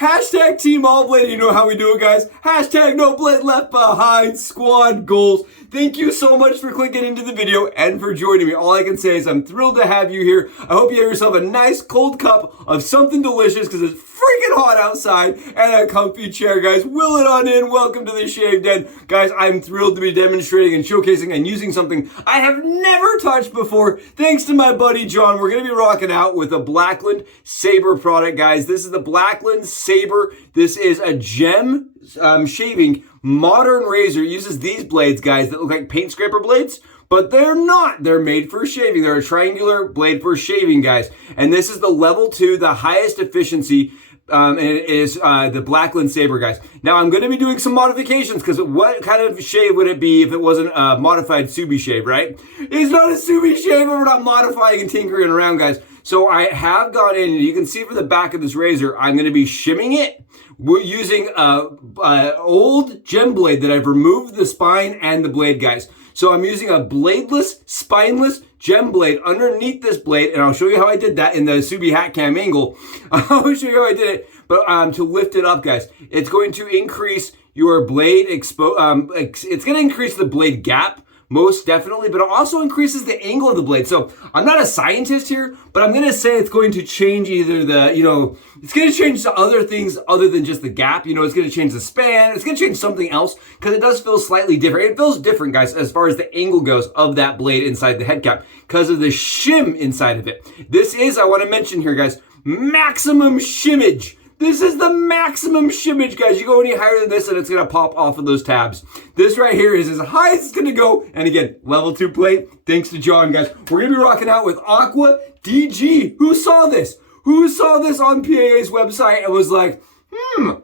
Hashtag Team All Blade. You know how we do it, guys. Hashtag No Blade Left Behind. Squad goals. Thank you so much for clicking into the video and for joining me. All I can say is I'm thrilled to have you here. I hope you have yourself a nice cold cup of something delicious because it's freaking hot outside and a comfy chair, guys. Will it on in. Welcome to the Shave Den. Guys, I'm thrilled to be demonstrating and showcasing and using something I have never touched before. Thanks to my buddy John, we're going to be rocking out with a Blackland Sabre product, guys. This is the Blackland Sabre. This is a gem shaving modern razor. It uses these blades, guys, that look like paint scraper blades, but they're not. They're made for shaving. They're a triangular blade for shaving, guys. And this is the level 2, the highest efficiency. And it is the Blackland Sabre, guys. Now, I'm going to be doing some modifications because what kind of shave would it be if it wasn't a modified Subi shave, right? It's not a Subi shave, and we're not modifying and tinkering around, guys. So I have gone in, and you can see from the back of this razor, I'm going to be shimming it. We're using an old gem blade that I've removed the spine and the blade, guys. So I'm using a bladeless, spineless gem blade underneath this blade, and I'll show you how I did that in the Subi hat cam angle. I'll show you how I did it, but to lift it up, guys, it's going to increase your blade it's going to increase the blade gap, most definitely, but it also increases the angle of the blade. So I'm not a scientist here, but I'm going to say it's going to change either the, it's going to change the other things other than just the gap. It's going to change the span. It's going to change something else because it does feel slightly different. It feels different, guys, as far as the angle goes of that blade inside the head cap because of the shim inside of it. This is, I want to mention here, guys, maximum shimmage. This is the maximum shimmage, guys. You go any higher than this and it's going to pop off of those tabs. This right here is as high as it's going to go. And again, level 2 plate. Thanks to John, guys. We're going to be rocking out with AQUA DG. Who saw this? Who saw this on PAA's website and was like,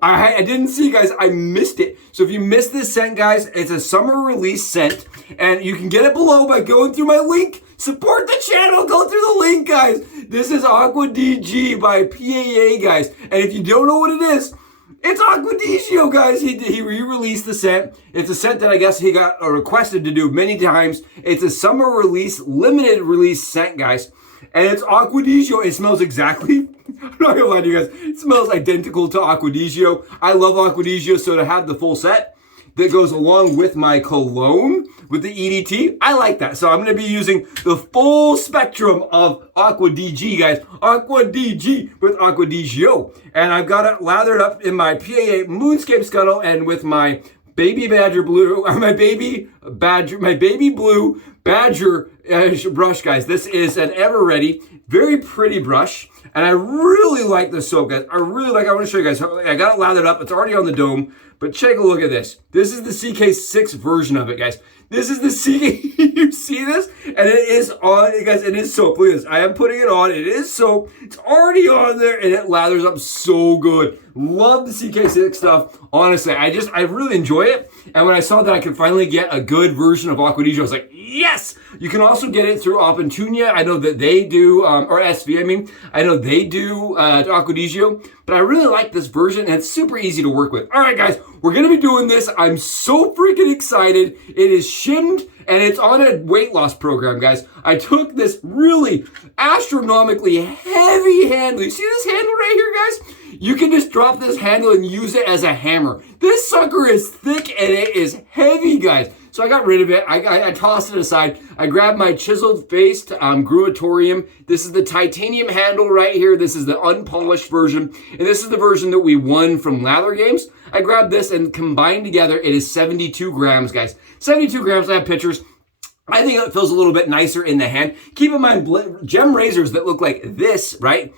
I didn't see, guys. I missed it. So if you missed this scent, guys, it's a summer release scent. And you can get it below by going through my link. Support the channel. Go through the link, guys. This is AQUA DG by PAA, guys. And if you don't know what it is, it's AQUA DG, guys. He re-released the scent. It's a scent that I guess he got requested to do many times. It's a summer release, limited release scent, guys. And it's AQUA DG. It smells exactly, I'm not gonna lie to you guys, it smells identical to AQUA DG. I love AQUA DG, so to have the full set that goes along with my cologne, with the EDT, I like that. So I'm going to be using the full spectrum of AQUA DG, guys. AQUA DG with AQUA DG. And I've got it lathered up in my PAA Moonscape Scuttle and with my baby blue badger brush, guys. This is an Ever Ready, very pretty brush. And I really like this soap, guys. I want to show you guys. I got it lathered up. It's already on the dome. But take a look at this. This is the CK6 version of it, guys. This is the CK. You see this? And it is on, guys. It is soap. Look at this. I am putting it on. It is soap. It's already on there, and it lathers up so good. Love the CK6 stuff. Honestly, I really enjoy it. And when I saw that I could finally get a good version of AQUA DG, I was like, yes! You can also get it through Oppentunia. I know that they do, or SV, I mean. I know they do AQUA DG, but I really like this version, and it's super easy to work with. All right, guys, we're going to be doing this. I'm so freaking excited. It is shimmed, and it's on a weight loss program, guys. I took this really astronomically heavy handle. You see this handle right here, guys? You can just drop this handle and use it as a hammer. This sucker is thick and it is heavy, guys. So I got rid of it. I tossed it aside. I grabbed my chiseled faced Gruatorium. This is the titanium handle right here. This is the unpolished version. And this is the version that we won from Lather Games. I grabbed this and combined together, it is 72 grams, guys. 72 grams, I have pictures. I think it feels a little bit nicer in the hand. Keep in mind, gem razors that look like this, right?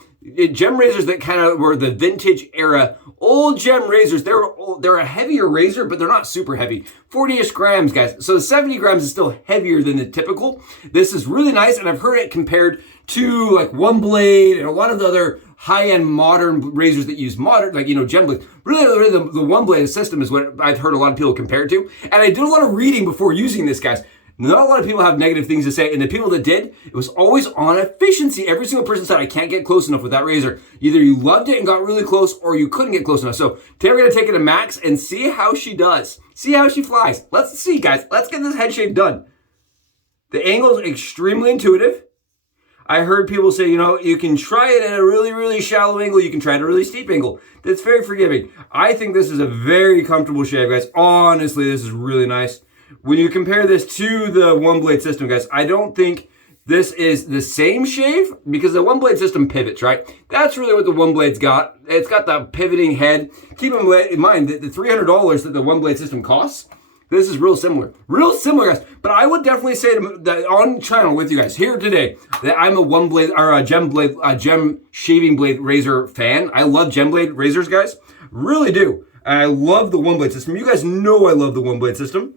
Gem razors that kind of were the vintage era, old gem razors, they're a heavier razor, but they're not super heavy. 40-ish grams, guys. So the 70 grams is still heavier than the typical. This is really nice, and I've heard it compared to like One Blade and a lot of the other high-end modern razors that use modern, like, gem blades. Really, the One Blade system is what I've heard a lot of people compare it to. And I did a lot of reading before using this, guys. Not a lot of people have negative things to say, and the people that did, it was always on efficiency. Every single person said, I can't get close enough with that razor. Either you loved it and got really close, or you couldn't get close enough. So today we're going to take it to Max and see how she does. See how she flies. Let's see, guys. Let's get this head shave done. The angle is extremely intuitive. I heard people say, you know, you can try it at a really, really shallow angle. You can try it at a really steep angle. That's very forgiving. I think this is a very comfortable shave, guys. Honestly, this is really nice. When you compare this to the one blade system, guys, I don't think this is the same shave because the one blade system pivots, right? That's really what the one blade's got. It's got the pivoting head. Keep in mind that the $300 that the one blade system costs, this is real similar, guys. But I would definitely say that on channel with you guys here today that I'm a one blade or a gem shaving blade razor fan. I love gem blade razors, guys, really do. I love the one blade system. You guys know I love the one blade system.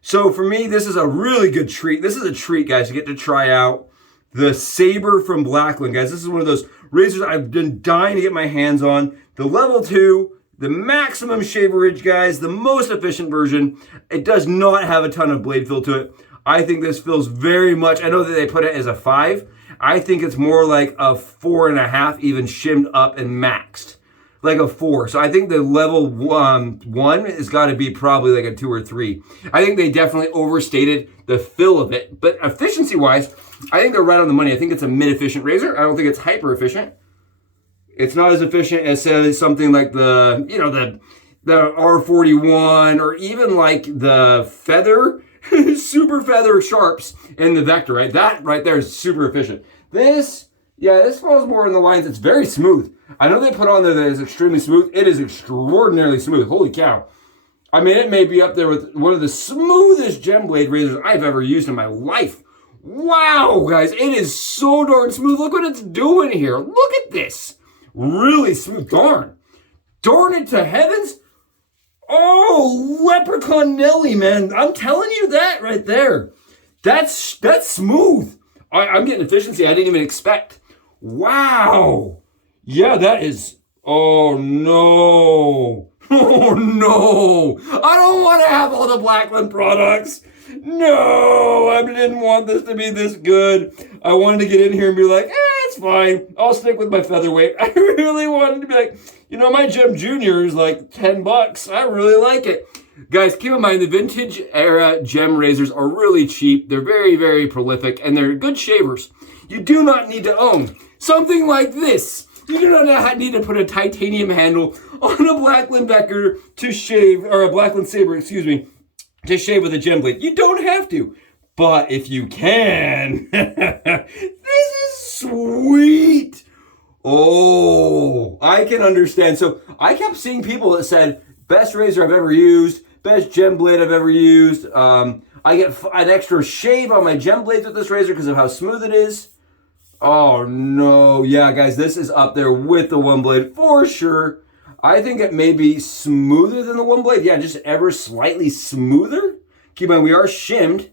So for me, this is a really good treat. This is a treat, guys, to get to try out the Sabre from Blackland, guys. This is one of those razors I've been dying to get my hands on. The level 2. The maximum shaverage, guys, the most efficient version. It does not have a ton of blade fill to it. I think this feels very much, I know that they put it as a 5. I think it's more like a 4.5, even shimmed up and maxed. Like a 4. So I think the level 1 has got to be probably like a 2 or 3. I think they definitely overstated the fill of it. But efficiency-wise, I think they're right on the money. I think it's a mid-efficient razor. I don't think it's hyper-efficient. It's not as efficient as, say, something like the, you know, the R41 or even like the Feather, Super Feather Sharps in the Vector, right? That right there is super efficient. This, yeah, this falls more in the lines. It's very smooth. I know they put on there that it's extremely smooth. It is extraordinarily smooth. Holy cow. I mean, it may be up there with one of the smoothest gem blade razors I've ever used in my life. Wow, guys, it is so darn smooth. Look what it's doing here. Look at this. Really smooth. Darn it to heavens. Oh, Leprechaun Nelly, man. I'm telling you that right there. That's smooth. I'm getting efficiency I didn't even expect. Wow. Yeah, that is, oh no. Oh no. I don't want to have all the Blackland products. No, I didn't want this to be this good. I wanted to get in here and be like, it's fine. I'll stick with my featherweight. I really wanted to be like, you know, my Gem Junior is like $10. I really like it. Guys, keep in mind the vintage era gem razors are really cheap. They're very, very prolific, and they're good shavers. You do not need to own something like this. You do not need to put a titanium handle on a Blackland Vector to shave, or a Blackland Sabre, excuse me, to shave with a gem blade. You don't have to. But if you can, this is sweet. Oh, I can understand. So I kept seeing people that said, best razor I've ever used, best gem blade I've ever used. I get an extra shave on my gem blades with this razor because of how smooth it is. Oh no, yeah guys, this is up there with the one blade for sure. I think it may be smoother than the one blade. Yeah, just ever slightly smoother. Keep in mind, we are shimmed.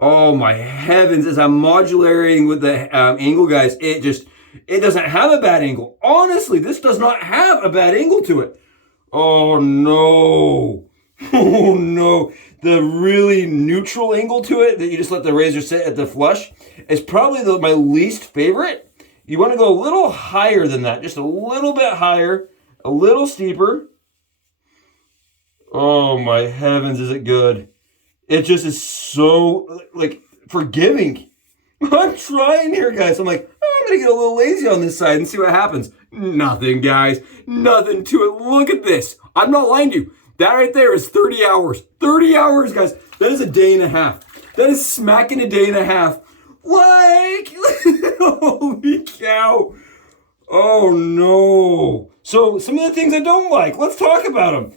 Oh my heavens, as I'm modulating with the angle, guys, it doesn't have a bad angle. Honestly, this does not have a bad angle to it. Oh no. Oh no. The really neutral angle to it that you just let the razor sit at the flush is probably my least favorite. You want to go a little higher than that, just a little bit higher, a little steeper. Oh my heavens, is it good? It just is so, like, forgiving. I'm trying here, guys. I'm like, I'm going to get a little lazy on this side and see what happens. Nothing, guys. Nothing to it. Look at this. I'm not lying to you. That right there is 30 hours. 30 hours, guys. That is a day and a half. That is smacking a day and a half. Like, holy cow. Oh, no. So, some of the things I don't like. Let's talk about them.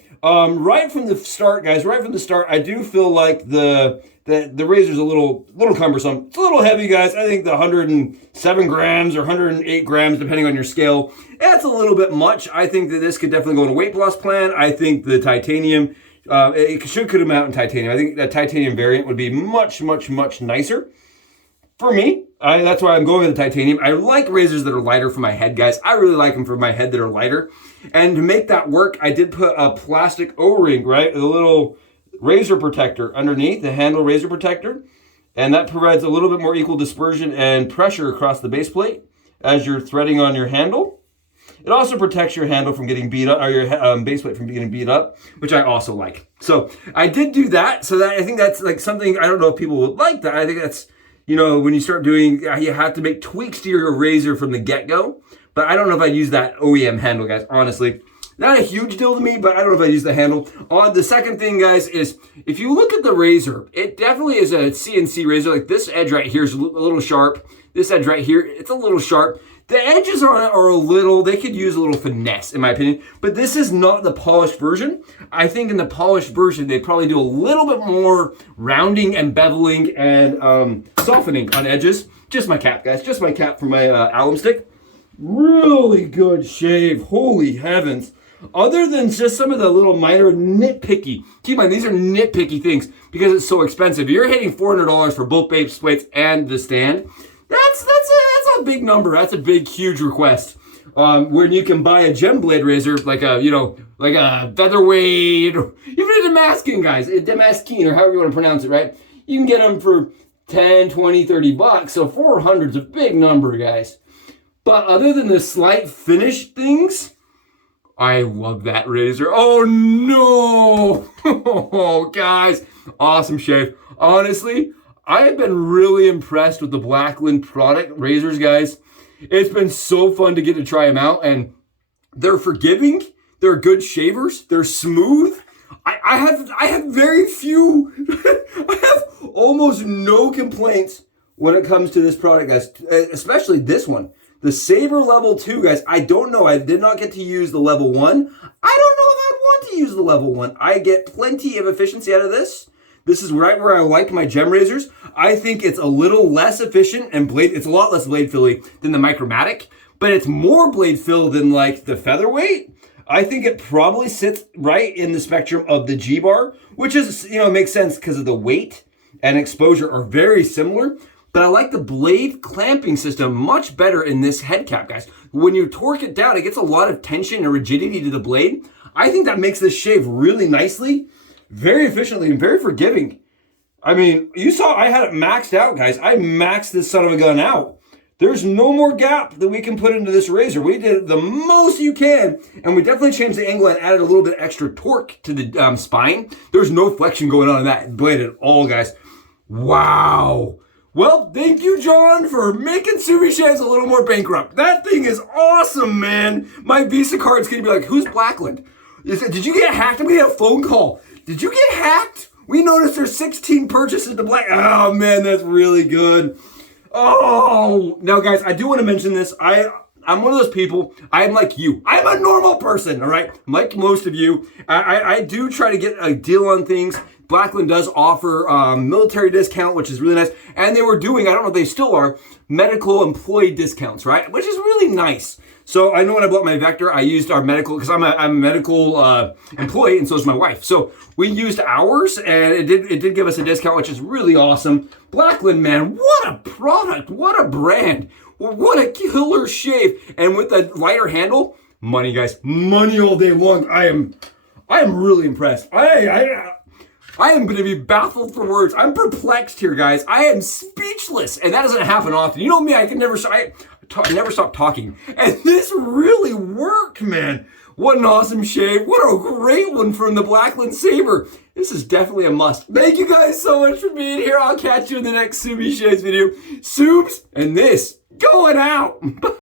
Right from the start, guys, right from the start, I do feel like the razor's a little cumbersome. It's a little heavy, guys. I think the 107 grams or 108 grams, depending on your scale, that's a little bit much. I think that this could definitely go in a weight loss plan. I think the titanium, it could come out in titanium. I think that titanium variant would be much, much, much nicer for me. That's why I'm going with the titanium. I like razors that are lighter for my head, guys. I really like them for my head that are lighter. And to make that work, I did put a plastic O-ring, right? A little razor protector underneath, the handle razor protector. And that provides a little bit more equal dispersion and pressure across the base plate as you're threading on your handle. It also protects your handle from getting beat up, or your base plate from getting beat up, which I also like. So I did do that. So that I think that's like something, I don't know if people would like that. I think that's, you know, when you start doing, you have to make tweaks to your razor from the get-go. But I don't know if I'd use that OEM handle, guys, honestly. Not a huge deal to me, but I don't know if I use the handle. The second thing, guys, is if you look at the razor, it definitely is a CNC razor. Like this edge right here is a little sharp. This edge right here, it's a little sharp. The edges are a little, they could use a little finesse, in my opinion. But this is not the polished version. I think in the polished version, they probably do a little bit more rounding and beveling and softening on edges. Just my cap, guys. Just my cap for my alum stick. Really good shave. Holy heavens. Other than just some of the little minor nitpicky, keep in mind, these are nitpicky things because it's so expensive. You're hitting $400 for both base plates and the stand. That's a big number. That's a big, huge request. When you can buy a gem blade razor, like a, you know, like a featherweight, or even a Damascene, guys, a Damascene, or however you want to pronounce it, right? You can get them for 10, 20, 30 bucks. So 400 is a big number, guys. But other than the slight finish things, I love that razor. Oh no! Oh, guys, awesome shave. Honestly, I have been really impressed with the Blackland product razors, guys. It's been so fun to get to try them out, and they're forgiving. They're good shavers. They're smooth. I have very few. I have almost no complaints when it comes to this product, guys. Especially this one. The Sabre level 2, guys, I don't know. I did not get to use the level 1. I don't know if I'd want to use the level 1. I get plenty of efficiency out of this. This is right where I like my gem razors. I think it's a little less efficient and it's a lot less blade filly than the Micromatic, but it's more blade fill than like the featherweight. I think it probably sits right in the spectrum of the G-bar, which is, you know, makes sense because of the weight and exposure are very similar. But I like the blade clamping system much better in this head cap, guys. When you torque it down, it gets a lot of tension and rigidity to the blade. I think that makes this shave really nicely, very efficiently, and very forgiving. I mean, you saw I had it maxed out, guys. I maxed this son of a gun out. There's no more gap that we can put into this razor. We did the most you can, and we definitely changed the angle and added a little bit extra torque to the spine. There's no flexion going on in that blade at all, guys. Wow. Well, thank you, John, for making Sumi shaves a little more bankrupt. That thing is awesome, man. My Visa card's gonna be like, who's Blackland? Did you get hacked? I'm gonna get a phone call. Did you get hacked? We noticed there's 16 purchases to Black. Oh, man, that's really good. Oh, now, guys, I do want to mention this. I'm one of those people, I'm like you. I'm a normal person, all right? Like most of you. I do try to get a deal on things. Blackland does offer military discount, which is really nice. And they were doing, I don't know if they still are, medical employee discounts, right? Which is really nice. So I know when I bought my Vector, I used our medical, because I'm a medical employee, and so is my wife. So we used ours, and it did give us a discount, which is really awesome. Blackland, man, what a product, what a brand, what a killer shave. And with the lighter handle, money, guys, money all day long. I am really impressed. I am going to be baffled for words. I'm perplexed here, guys. I am speechless, and that doesn't happen often. You know me, I never stop talking. And this really worked, man. What an awesome shave. What a great one from the Blackland Sabre. This is definitely a must. Thank you guys so much for being here. I'll catch you in the next Sumi Shaves video. Subs, and this going out.